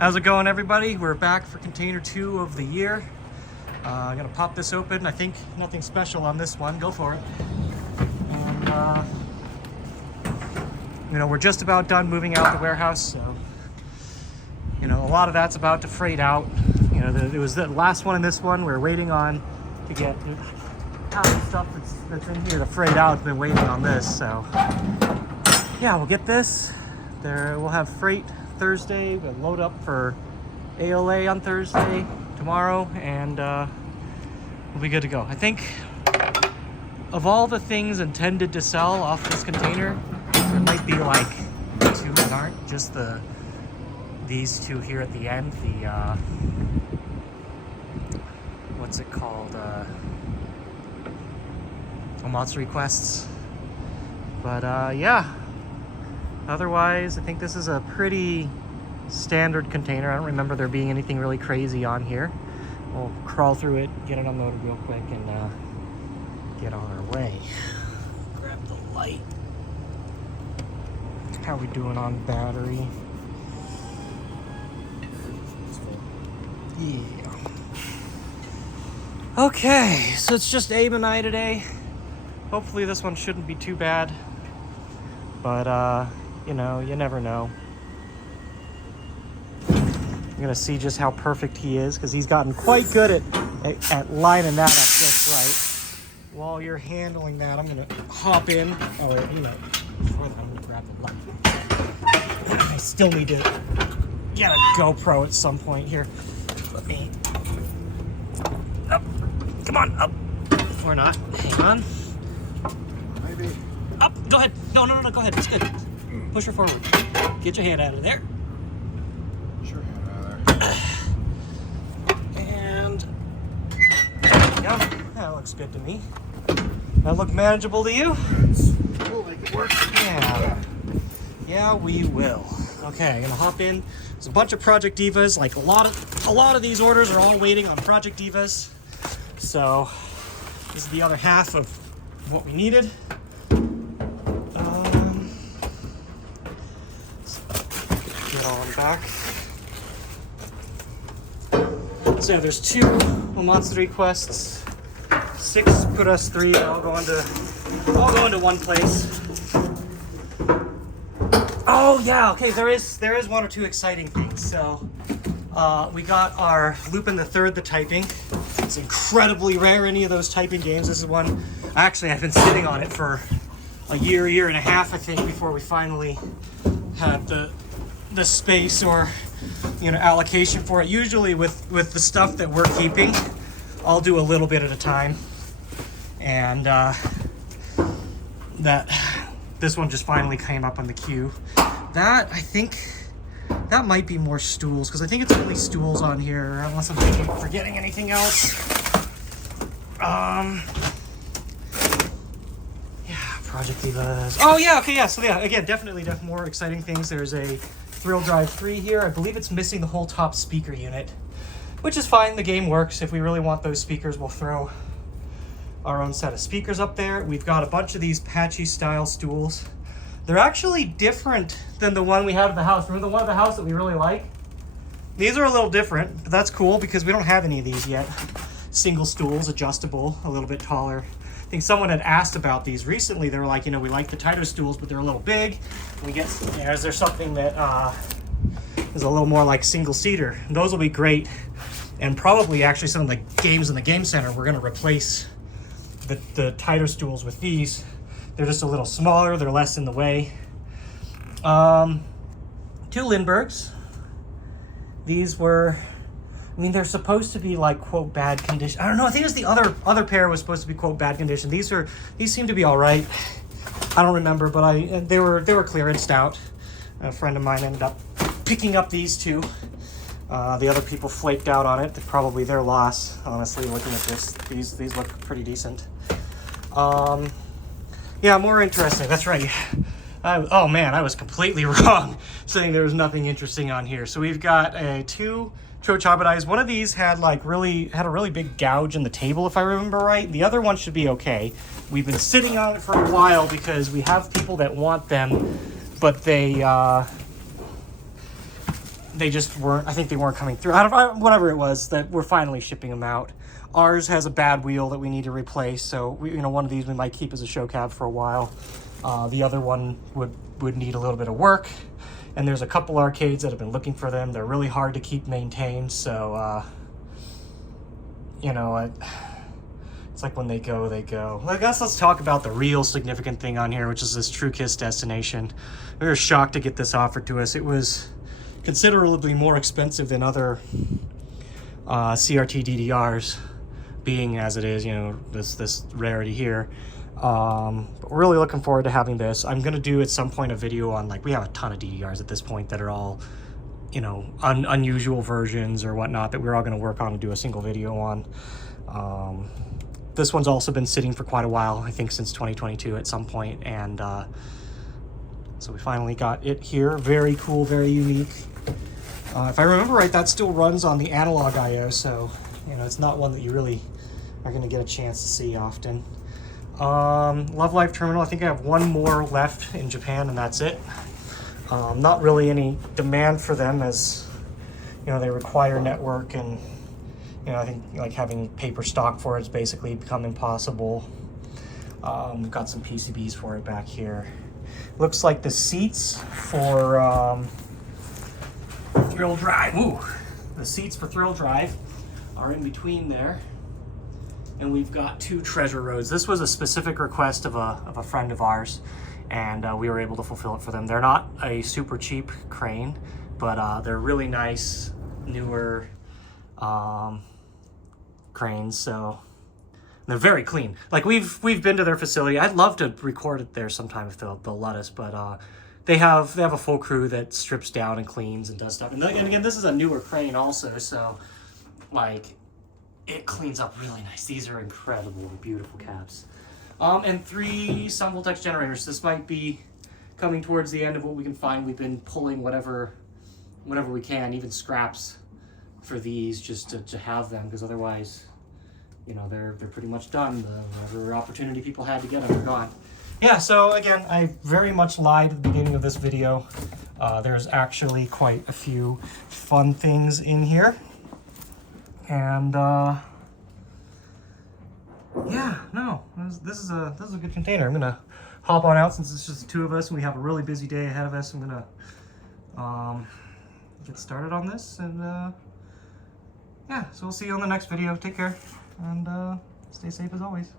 How's it going, everybody? We're back for container 2 of the year. I'm gonna pop this open. I think nothing special on this one. Go for it. And you know, we're just about done moving out the warehouse, so you know, a lot of that's about to freight out. You know, it was the last one in this one. We're waiting on to get half the stuff that's in here to freight out. It's been waiting on this, so yeah, we'll get this. There, we'll have freight Thursday. We'll load up for ALA on Thursday, tomorrow, and we'll be good to go. I think of all the things intended to sell off this container, there might be like 2 that aren't. Just these 2 here at the end. The what's it called? Monster requests. But yeah. Otherwise, I think this is a pretty standard container. I don't remember there being anything really crazy on here. We'll crawl through it, get it unloaded real quick, and get on our way. Grab the light. How we doing on battery? Yeah. Okay, so it's just Abe and I today. Hopefully this one shouldn't be too bad. But, you know, you never know. You're gonna see just how perfect he is, because he's gotten quite good at lining that up just right. While you're handling that, I'm gonna hop in. Oh, you know, before that, I'm gonna grab the light. I still need to get a GoPro at some point here. Let me up. Come on, up. Or not. Hang on. Maybe. Up. Go ahead. No. Go ahead. It's good. Push her forward. Get your hand out of there. Sure, hand out of there. And there we go. That looks good to me. That look manageable to you? We'll make it work. Yeah. Yeah, we will. Okay, I'm gonna hop in. There's a bunch of Project Divas. Like a lot of these orders are all waiting on Project Divas. So this is the other half of what we needed. Get on back. So yeah, there's 2 monster requests. 6 put us 3. I'll go into one place. Oh yeah, okay. There is 1 or 2 exciting things. So we got our Lupin the Third, the typing. It's incredibly rare, any of those typing games. This is one. Actually, I've been sitting on it for a year and a half, I think, before we finally had the space or, you know, allocation for it. Usually with the stuff that we're keeping, I'll do a little bit at a time, and this one just finally came up on the queue. That, I think, that might be more stools, because I think it's only stools on here, unless I'm forgetting anything else. Project Divas. Oh yeah, okay, yeah. So yeah, again, definitely more exciting things. There's a Thrill Drive 3 here. I believe it's missing the whole top speaker unit, which is fine. The game works. If we really want those speakers, we'll throw our own set of speakers up there. We've got a bunch of these pachi style stools. They're actually different than the one we had at the house. Remember the one at the house that we really like? These are a little different, but that's cool because we don't have any of these yet. Single stools, adjustable, a little bit taller. I think someone had asked about these recently. They were like, you know, we like the tighter stools, but they're a little big. We get, you know, is there something that is a little more like single seater? And those will be great. And probably actually some of the games in the game center, we're going to replace the tighter stools with these. They're just a little smaller. They're less in the way. 2 Lindberghs. These were, I mean, they're supposed to be like, quote, bad condition. I don't know. I think it was the other pair was supposed to be, quote, bad condition. These seem to be all right. I don't remember, but they were clearanced out. A friend of mine ended up picking up these 2. The other people flaked out on it. Probably their loss, honestly, looking at this. These look pretty decent. Yeah, more interesting. That's right. Oh man, I was completely wrong saying there was nothing interesting on here. So we've got 2 Chochabadais. One of these had a really big gouge in the table, if I remember right. The other one should be okay. We've been sitting on it for a while because we have people that want them, but they they just weren't, I think they weren't coming through. Out of whatever it was, that we're finally shipping them out. Ours has a bad wheel that we need to replace, so we, you know, one of these we might keep as a show cab for a while. The other one would need a little bit of work, and there's a couple arcades that have been looking for them. They're really hard to keep maintained, so you know, it's like when they go, they go. I guess let's talk about the real significant thing on here, which is this True Kiss destination. We were shocked to get this offered to us. It was considerably more expensive than other CRT DDRs, being as it is, you know, this rarity here. But we're really looking forward to having this. I'm gonna do at some point a video on, like, we have a ton of DDRs at this point that are all, you know, unusual versions or whatnot that we're all gonna work on and do a single video on. This one's also been sitting for quite a while, I think since 2022 at some point, and so we finally got it here. Very cool, very unique. If I remember right, that still runs on the analog I/O, so you know, it's not one that you really are going to get a chance to see often. Love Life Terminal, I think I have one more left in Japan, and that's it. Not really any demand for them, as you know, they require network, and you know, I think like having paper stock for it's basically become impossible. We've got some PCBs for it back here. Looks like the seats for Thrill Drive. Ooh, the seats for Thrill Drive are in between there, and we've got two treasure roads. This was a specific request of a friend of ours, and we were able to fulfill it for them. They're not a super cheap crane, but they're really nice, newer cranes. So they're very clean. Like we've been to their facility. I'd love to record it there sometime if they'll let us, but they have a full crew that strips down and cleans and does stuff. And again, this is a newer crane also, so like it cleans up really nice. These are incredible, beautiful cabs. And 3 Sunvoltex generators. This might be coming towards the end of what we can find. We've been pulling whatever we can, even scraps for these, just to have them, because otherwise, you know, they're pretty much done. Whatever opportunity people had to get them are gone. Yeah, so again, I very much lied at the beginning of this video. There's actually quite a few fun things in here. And yeah, no, this is a good container. I'm gonna hop on out since it's just the two of us and we have a really busy day ahead of us. I'm gonna get started on this, and yeah, so we'll see you on the next video. Take care, and stay safe as always.